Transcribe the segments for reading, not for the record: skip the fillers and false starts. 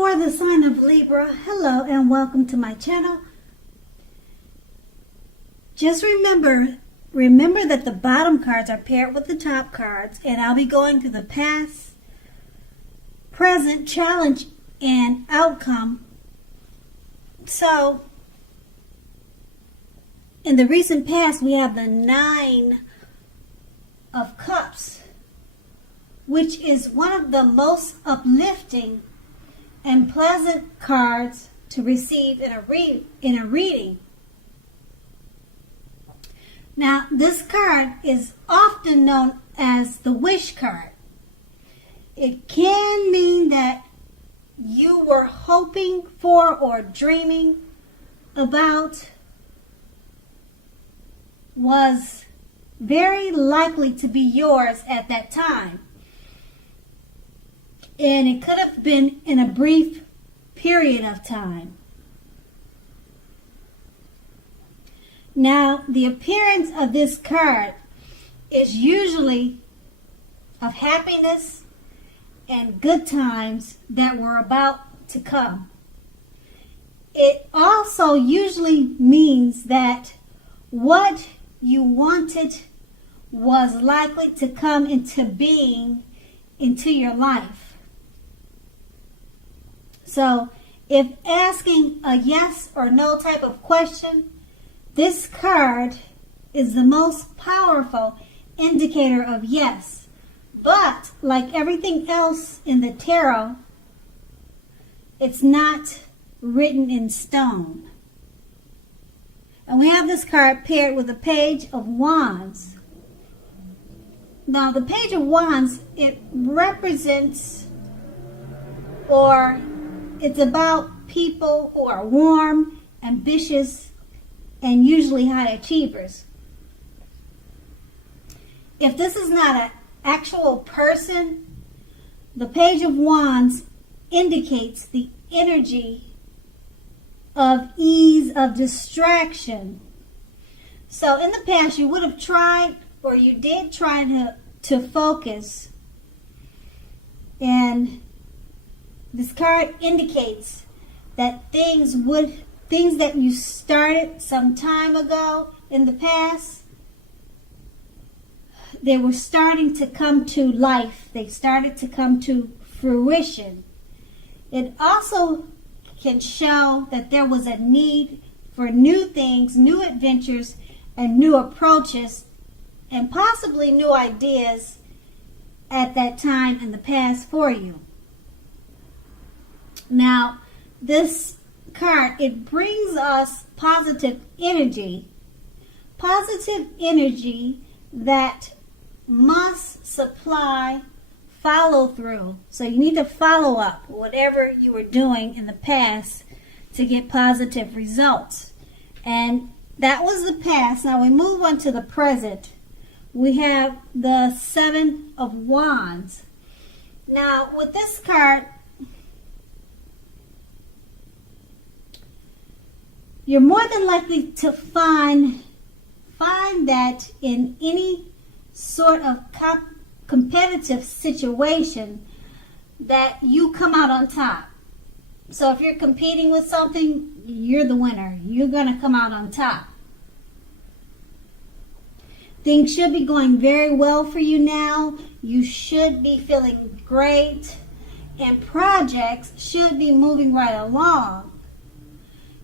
For the sign of Libra, hello and welcome to my channel. Just remember that the bottom cards are paired with the top cards, and I'll be going through the past, present, challenge, and outcome. So, in the recent past, we have the Nine of Cups, which is one of the most uplifting and pleasant cards to receive in a reading. Now, this card is often known as the wish card. It can mean that you were hoping for or dreaming about was very likely to be yours at that time. And it could have been in a brief period of time. Now, the appearance of this card is usually of happiness and good times that were about to come. It also usually means that what you wanted was likely to come into being into your life. So, if asking a yes or no type of question, this card is the most powerful indicator of yes. But, like everything else in the tarot, it's not written in stone. And we have this card paired with the Page of Wands. Now, the Page of Wands, it represents, or it's about people who are warm, ambitious, and usually high achievers. If this is not an actual person, the Page of Wands indicates the energy of ease, of distraction. So in the past, you would have tried, or you did try to focus, and this card indicates that things that you started some time ago in the past, they were starting to come to life. They started to come to fruition. It also can show that there was a need for new things, new adventures, and new approaches, and possibly new ideas at that time in the past for you. Now, this card, it brings us positive energy that must supply follow through. So you need to follow up whatever you were doing in the past to get positive results. And that was the past. Now we move on to the present. We have the Seven of Wands. Now with this card, you're more than likely to find that in any sort of competitive situation that you come out on top. So if you're competing with something, you're the winner. You're going to come out on top. Things should be going very well for you now. You should be feeling great. And projects should be moving right along.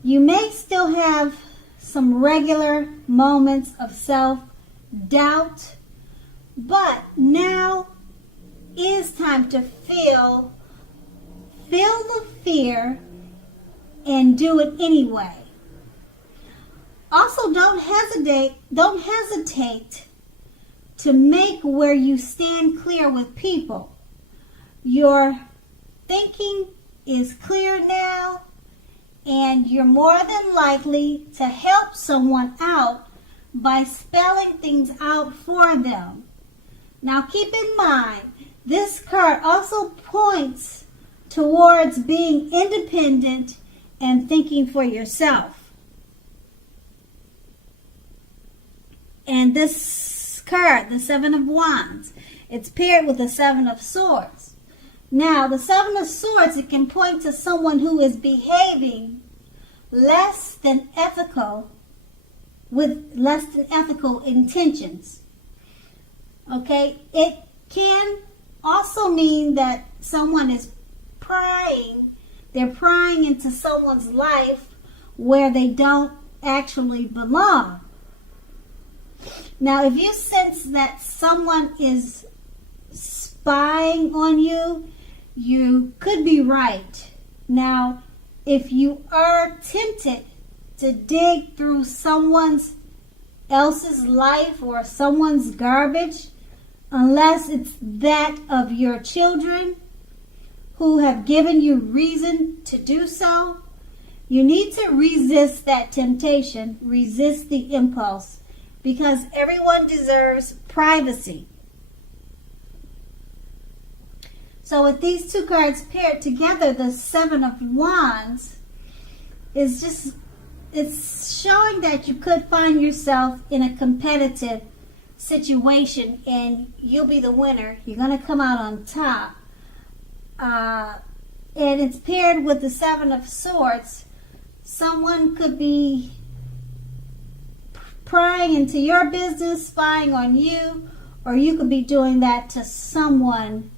You may still have some regular moments of self-doubt, but now is time to feel the fear and do it anyway. Also, don't hesitate to make where you stand clear with people. Your thinking is clear now, and you're more than likely to help someone out by spelling things out for them. Now keep in mind, this card also points towards being independent and thinking for yourself. And this card, the Seven of Wands, it's paired with the Seven of Swords. Now, the Seven of Swords, it can point to someone who is behaving less than ethical, with less than ethical intentions. Okay? It can also mean that someone is prying. They're prying into someone's life where they don't actually belong. Now, if you sense that someone is spying on you, you could be right. Now, if you are tempted to dig through someone else's life or someone's garbage, unless it's that of your children who have given you reason to do so, you need to resist that temptation, resist the impulse, because everyone deserves privacy. So with these two cards paired together, the Seven of Wands is just, it's showing that you could find yourself in a competitive situation and you'll be the winner. You're going to come out on top. And it's paired with the Seven of Swords. Someone could be prying into your business, spying on you, or you could be doing that to someone.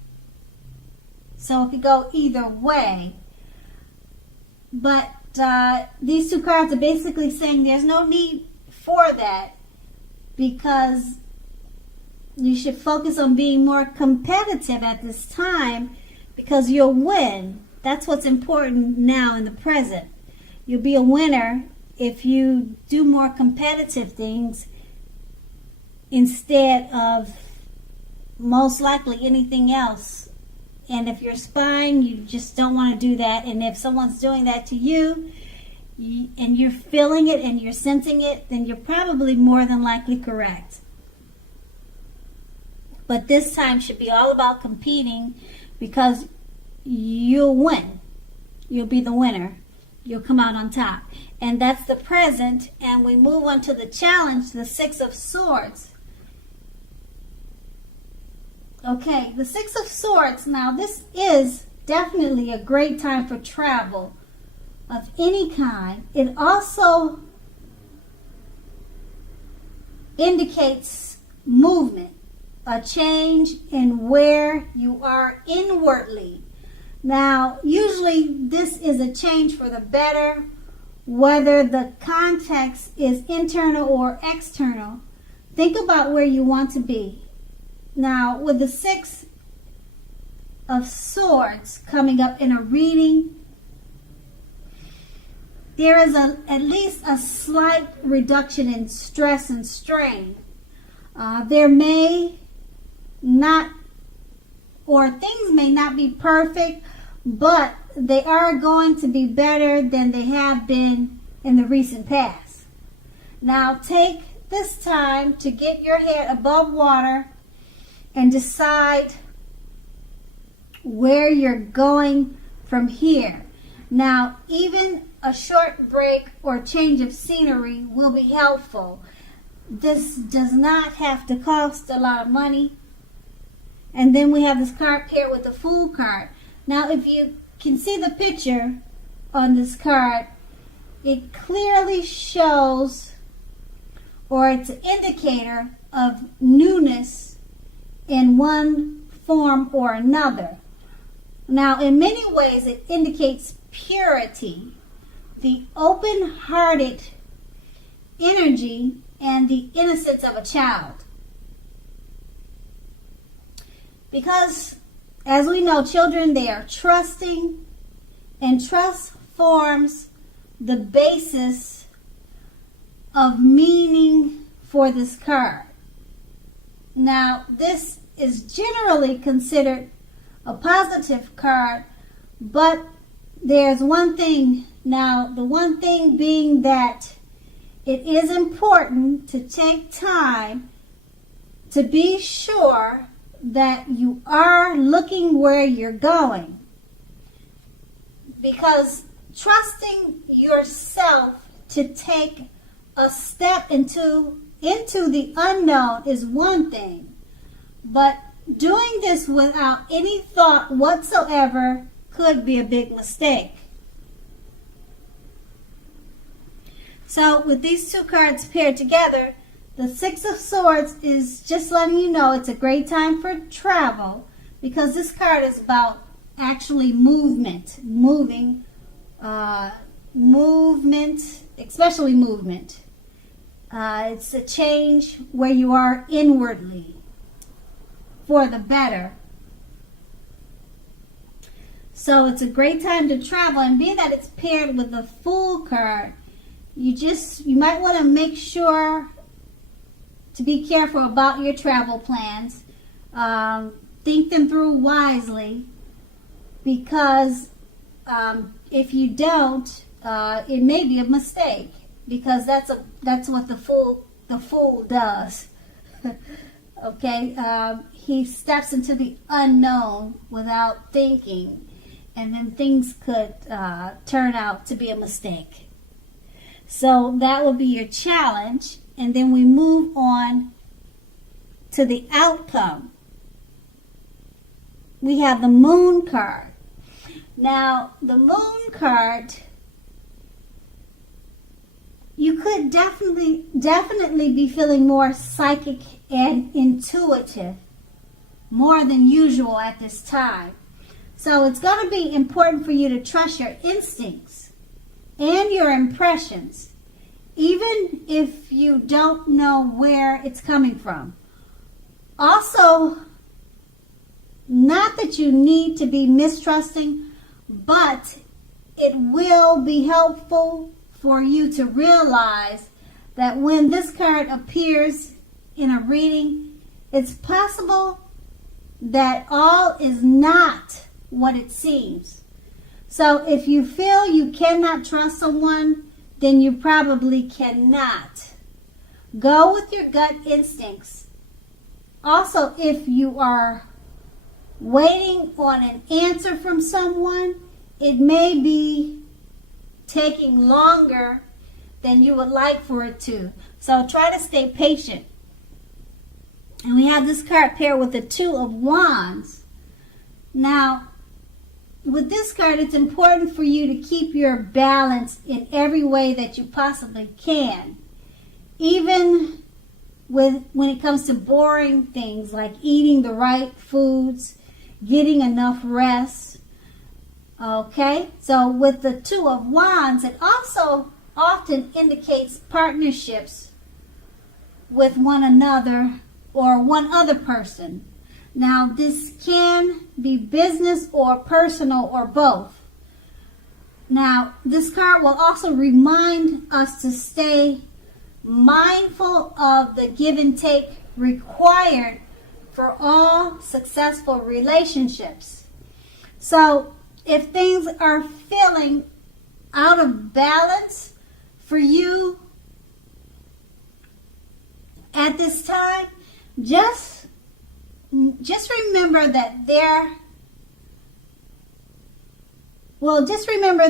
So it could go either way. But these two cards are basically saying there's no need for that, because you should focus on being more competitive at this time, because you'll win. That's what's important now in the present. You'll be a winner if you do more competitive things instead of most likely anything else. And if you're spying, you just don't want to do that. And if someone's doing that to you, and you're feeling it and you're sensing it, then you're probably more than likely correct. But this time should be all about competing, because you'll win. You'll be the winner. You'll come out on top. And that's the present. And we move on to the challenge, the Six of Swords. Okay, the Six of Swords. Now, this is definitely a great time for travel of any kind. It also indicates movement, a change in where you are inwardly. Now, usually this is a change for the better, whether the context is internal or external. Think about where you want to be. Now, with the Six of Swords coming up in a reading, there is at least a slight reduction in stress and strain. There may not, or things may not be perfect, but they are going to be better than they have been in the recent past. Now, take this time to get your head above water and decide where you're going from here. Now, even a short break or change of scenery will be helpful. This does not have to cost a lot of money. And then we have this card paired with the Fool card. Now, if you can see the picture on this card, it clearly shows, or it's an indicator of newness in one form or another. Now, in many ways, it indicates purity, the open-hearted energy, and the innocence of a child. Because, as we know, children, they are trusting, and trust forms the basis of meaning for this card. Now, this is generally considered a positive card, but there's one thing. Now, the one thing being that it is important to take time to be sure that you are looking where you're going. Because trusting yourself to take a step into the unknown is one thing, but Doing this without any thought whatsoever could be a big mistake. So with these two cards paired together, the Six of Swords is just letting you know it's a great time for travel, because this card is about actually movement, especially movement. It's a change where you are inwardly for the better. So it's a great time to travel, and being that it's paired with the Fool card, you might want to make sure to be careful about your travel plans. Think them through wisely, because if you don't, it may be a mistake, because that's what the fool does. Okay, he steps into the unknown without thinking, and then things could turn out to be a mistake. So that will be your challenge, and then we move on to the outcome. We have the Moon card. Now, the Moon card, you could definitely be feeling more psychic and intuitive, more than usual at this time. So it's going to be important for you to trust your instincts and your impressions, even if you don't know where it's coming from. Also, not that you need to be mistrusting, but it will be helpful for you to realize that when this card appears in a reading, it's possible that all is not what it seems. So if you feel you cannot trust someone, then you probably cannot. Go with your gut instincts. Also, if you are waiting on an answer from someone, it may be taking longer than you would like for it to. So try to stay patient. And we have this card paired with the Two of Wands. Now, with this card, it's important for you to keep your balance in every way that you possibly can. Even when it comes to boring things like eating the right foods, getting enough rest. Okay, so with the Two of Wands, it also often indicates partnerships with one another or one other person. Now, this can be business or personal or both. Now, this card will also remind us to stay mindful of the give and take required for all successful relationships. So, if things are feeling out of balance for you at this time, just remember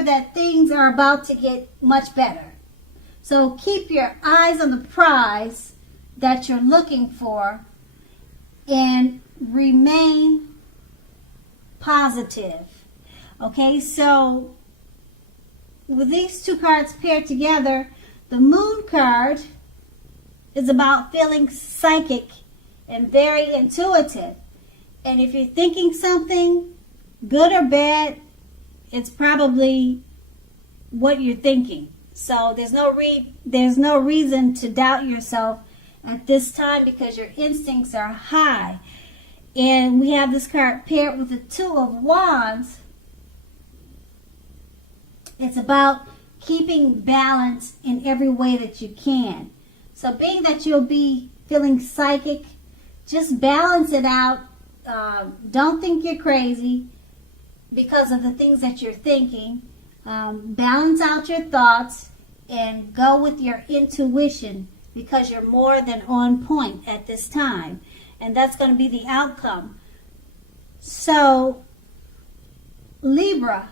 that things are about to get much better. So keep your eyes on the prize that you're looking for and remain positive. Okay, so with these two cards paired together, the Moon card is about feeling psychic and very intuitive. And if you're thinking something, good or bad, it's probably what you're thinking. So there's no reason to doubt yourself at this time, because your instincts are high. And we have this card paired with the Two of Wands. It's about keeping balance in every way that you can. So being that you'll be feeling psychic, just balance it out. Don't think you're crazy because of the things that you're thinking. Balance out your thoughts and go with your intuition, because you're more than on point at this time. And that's going to be the outcome. So, Libra,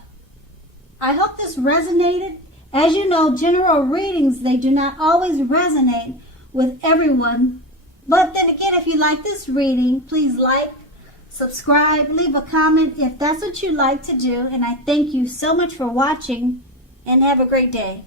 I hope this resonated. As you know, general readings, they do not always resonate with everyone. But then again, if you like this reading, please like, subscribe, leave a comment if that's what you like to do. And I thank you so much for watching, and have a great day.